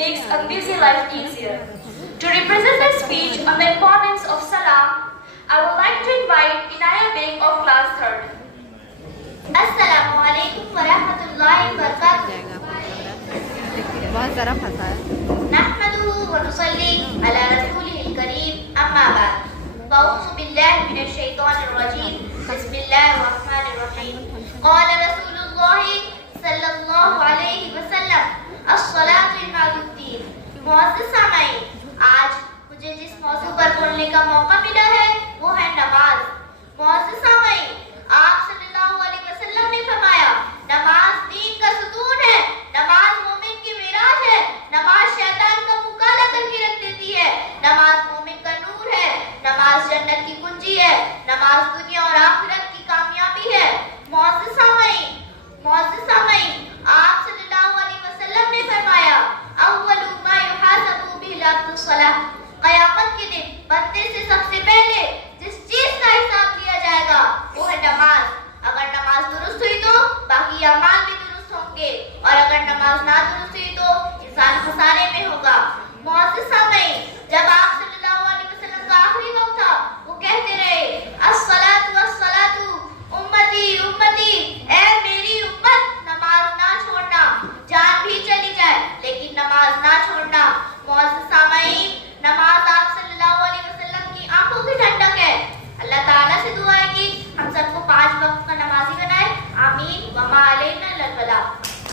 makes a busy life easier. To represent the speech on the importance of Salah, I would like to invite Anaya Baig of class 3rd. Assalamu alaikum wa rahmatullahi wa barakatuh. बहुत ज़रा फंसा है. नहमदुहु व नुसल्ली अला रसूलिहिल करीम अम्मा बाद. अऊज़ु बिल्लाहि मिनश शैतानिर रजीम. बिस्मिल्लाहिर रहमानिर रहीम. क़ाल रसूलुल्लाहि सल्लल्लाहु अलैहि वसल्लम अस्सलातु इमादुद्दीन. मुअज़्ज़िज़ सामईन, आज मुझे जिस मौजू पर बोलने का मौका मिला है वो है नमाज. मुअज़्ज़िज़ सामईन, आप सल्लल्लाहु अलैहि वसल्लम ने फरमाया, नमाज दीन का सुतून है, नमाज मोमिन की मिराज है, नमाज शैतान का मुंह काला करके रख देती है, नमाज मोमिन का नूर है, नमाज जन्नत की कुंजी है, नमाज दुनिया और आखिरत की कामयाबी है. मुअज़्ज़िज़ सामईन, आप सल्लल्लाहु अलैहि वसल्लम ने फरमाया, अव्वलु मा युहासबु बिहिल अब्दु सलाह. क़यामत के दिन बंदे से सबसे पहले जिस चीज का हिसाब लिया जाएगा वो है नमाज. अगर नमाज दुरुस्त हुई तो बाकी अमाल भी दुरुस्त होंगे, और अगर नमाज ना दुरुस्त हुई तो इंसान खसारे में होगा.